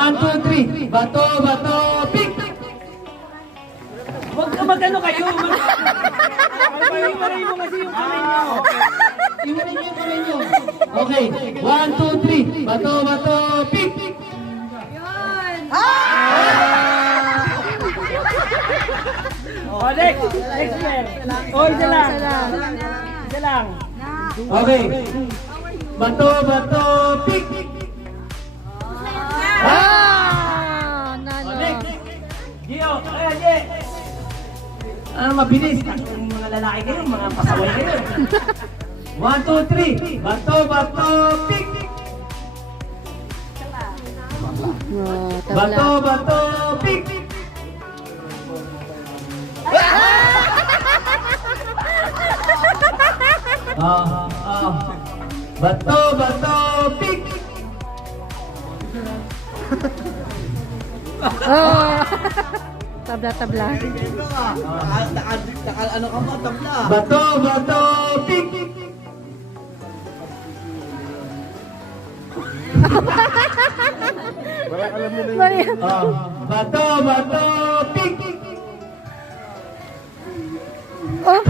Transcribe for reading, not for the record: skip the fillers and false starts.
1, 2, 3. Bato, bato, pick! Huwag ka magano kayo. Iwaray mo kasi yung kamay niyo. Iwanan niyo yung kamay niyo. Okay, 1, 2, 3. Bato, bato, pick! O, next. Next pair. O, isa lang. Isa lang. Okay. Bato, bato, pick! Nalo. Gio, kaya Gio. Ano mabilis? Yung mga lalaki kayo, mga pasaway kayo. 1, 2, 3. Bato, bato, pick! Bato, bato, pick! Bato, bato, pick! Oh. Tabla-tabla. Ano ka mo, tabla? Bato, bato, pick! Mali. Bato, bato, pick! Oh.